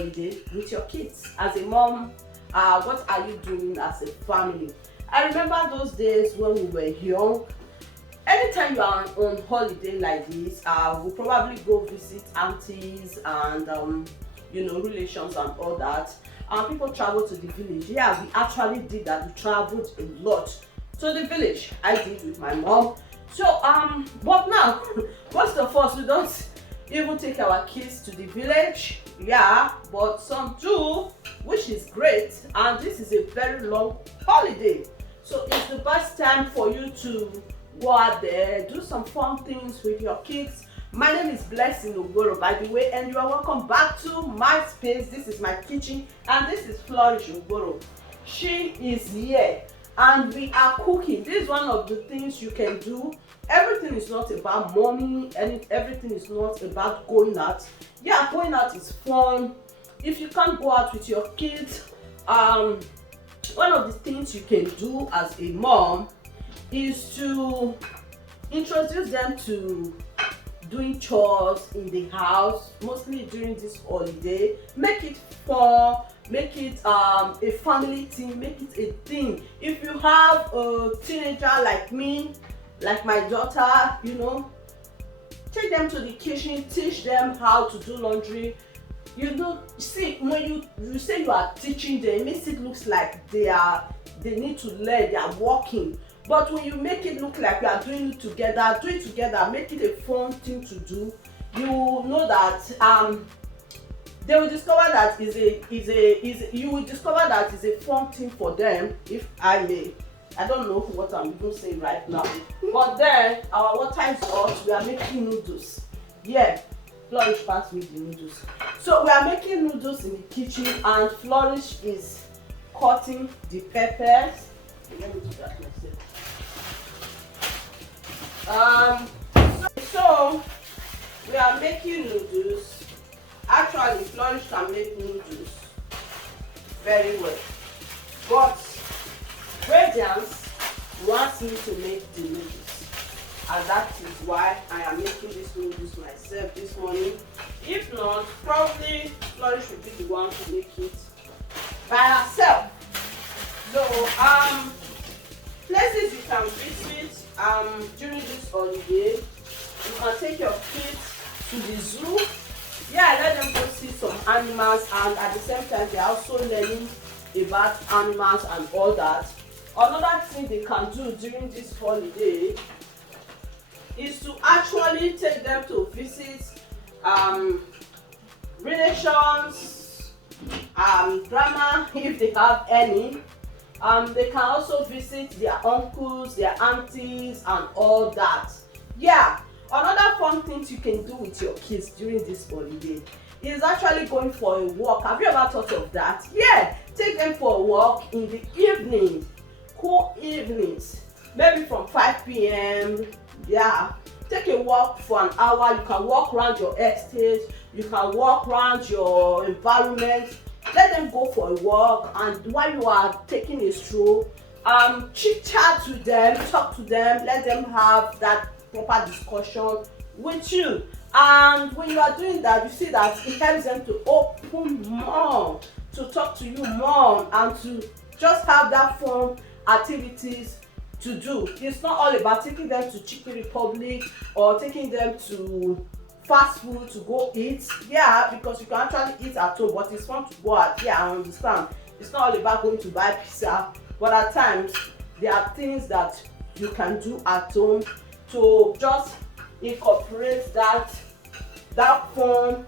holiday with your kids. As a mom, what are you doing as a family? I remember those days when we were young. Anytime you are on holiday like this, we'll probably go visit aunties and relations and all that. People travel to the village. Yeah, we actually did that. We traveled a lot to the village. I did with my mom. So but now most of us, we don't even take our kids to the village. Yeah, but some do, which is great. And this is a very long holiday, so it's the best time for you to go out there, do some fun things with your kids. My name is Blessing Ogoro, by the way, and you are welcome back to my space. This is my kitchen, and this is Flourish Ogoro. She is here, and we are cooking. This is one of the things you can do. Everything is not about money, and everything is not about going out. Yeah, going out is fun. If you can't go out with your kids, one of the things you can do as a mom is to introduce them to doing chores in the house, mostly during this holiday. Make it fun, make it a family thing, make it a thing. If you have a teenager like me, like my daughter, take them to the kitchen, teach them how to do laundry. See, when you say you are teaching them, it makes it look like they need to learn, they are working. But when you make it look like you are doing it together, do it together, make it a fun thing to do, you know that they will discover that you will discover that is a fun thing for them. If I may, I don't know what I'm even saying right now. But then our water is hot. We are making noodles. Yeah, Flourish passed me the noodles. So we are making noodles in the kitchen, and Flourish is cutting the peppers. Let me do that myself. So we are making noodles. Actually, Flourish can make noodles very well, but Radiance wants me to make the noodles, and that is why I am making these noodles myself this morning. If not, probably Flourish will be the one to make it by herself. So places you can visit during this holiday, you can take your kids to the zoo. Yeah, let them go see some animals, and at the same time they are also learning about animals and all that. Another thing they can do during this holiday is to actually take them to visit relations, grandma if they have any. They can also visit their uncles, their aunties, and all that. Yeah, another fun thing you can do with your kids during this holiday is actually going for a walk. Have you ever thought of that? Yeah, take them for a walk in the evening, cool evenings, maybe from 5 p.m. Yeah, take a walk for an hour. You can walk around your estate, you can walk around your environment. Let them go for a walk, and while you are taking a stroll, chit chat to them, talk to them, let them have that proper discussion with you. And when you are doing that, you see that it helps them to open more, to talk to you more, and to just have that fun activities to do. It's not all about taking them to Chicken Republic or taking them to fast food to go eat. Yeah, because you can actually eat at home, but it's fun to go out. Yeah, I understand. It's not all about going to buy pizza, but at times there are things that you can do at home to just incorporate that fun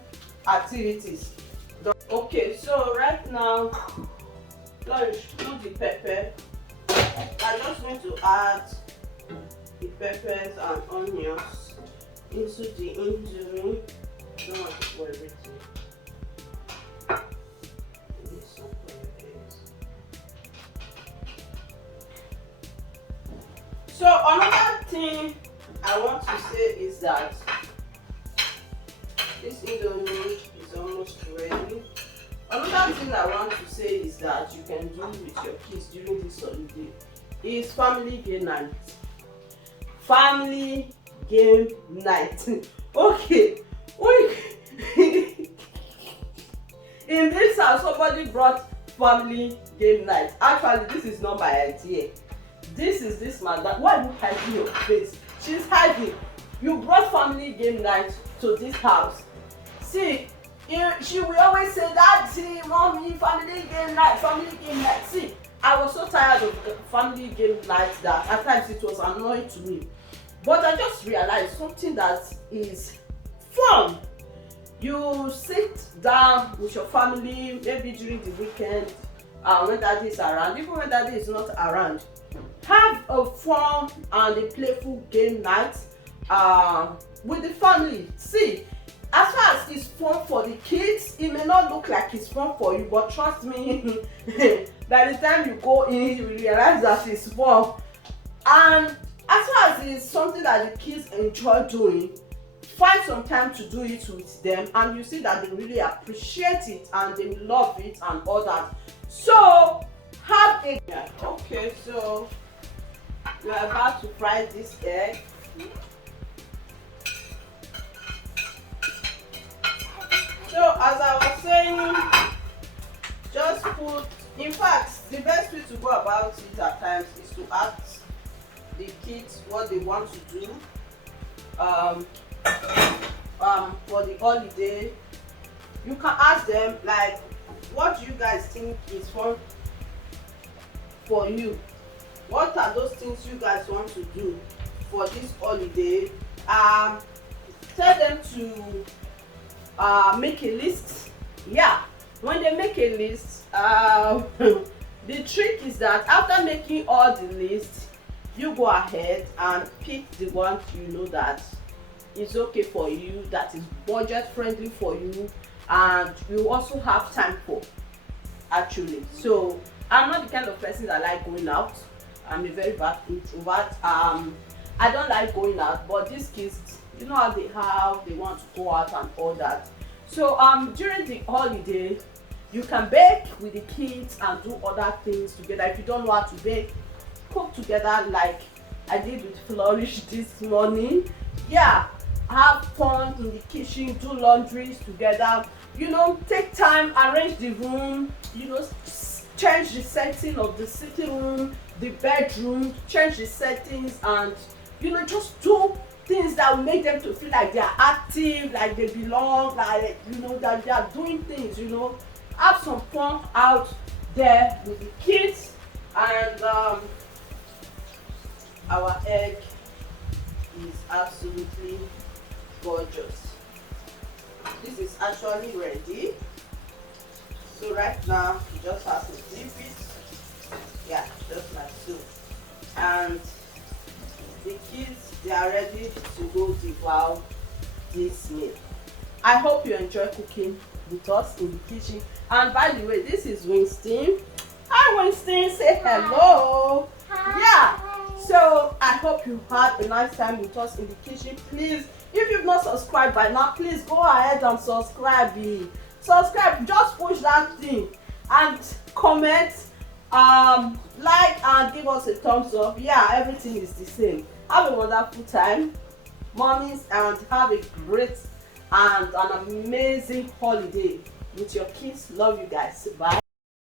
activities. Okay, so right now, Flourish, do the pepper. I just want to add the peppers and onions into the indomie. Don't want to spoil everything. So another thing I want to say is that this indomie is almost ready. Another thing I want to say is that you can do with your kids during this holiday is family game night. Family game night. Okay. It's In this house, somebody brought family game night. Actually, this is not my idea. This is this man. That why are you hiding your face? She's hiding. You brought family game night to this house. See, she will always say that, see, mommy, family game night, family game night. See, I was so tired of family game night that at times it was annoying to me. But I just realized something that is fun. You sit down with your family, maybe during the weekend, when daddy is around, even when daddy is not around. Have a fun and a playful game night with the family. See, as far as it's fun for the kids, it may not look like it's fun for you, but trust me, by the time you go in, you realize that it's fun. And as far as it's something that the kids enjoy doing, find some time to do it with them, and you see that they really appreciate it and they love it and all that. So have a okay, so we are about to fry this egg. So as I was saying, just put, in fact, the best way to go about it at times is to ask the kids what they want to do for the holiday. You can ask them, like, what do you guys think is fun for you? What are those things you guys want to do for this holiday? Tell them to make a list. Yeah, when they make a list, the trick is that after making all the lists, you go ahead and pick the one you know that is okay for you, that is budget friendly for you, and you also have time for, actually. So I'm not the kind of person that like going out. I'm a very bad introvert. I don't like going out, but these kids, you know how they want to go out and all that. So during the holiday, you can bake with the kids and do other things together. If you don't know how to bake, cook together like I did with Flourish this morning. Yeah, have fun in the kitchen, do laundries together, you know, take time, arrange the room, you know, change the setting of the sitting room, the bedroom, change the settings, and you know, just do things that will make them to feel like they are active, like they belong, like, you know, that they are doing things, you know. Have some fun out there with the kids. And our egg is absolutely gorgeous. This is actually ready. So right now you just have to dip it. Yeah, just like so. And the kids, they are ready to go devour this meal. I hope you enjoy cooking with us in the kitchen. And by the way, this is Winston. Hi Winston, say hello. Hi. Yeah, so I hope you had a nice time with us in the kitchen. Please, if you've not subscribed by now, please go ahead and subscribe. Subscribe, just push that thing and comment, like, and give us a thumbs up. Yeah, everything is the same. Have a wonderful time, mommies, and have a great and an amazing holiday with your kids. Love you guys. Bye.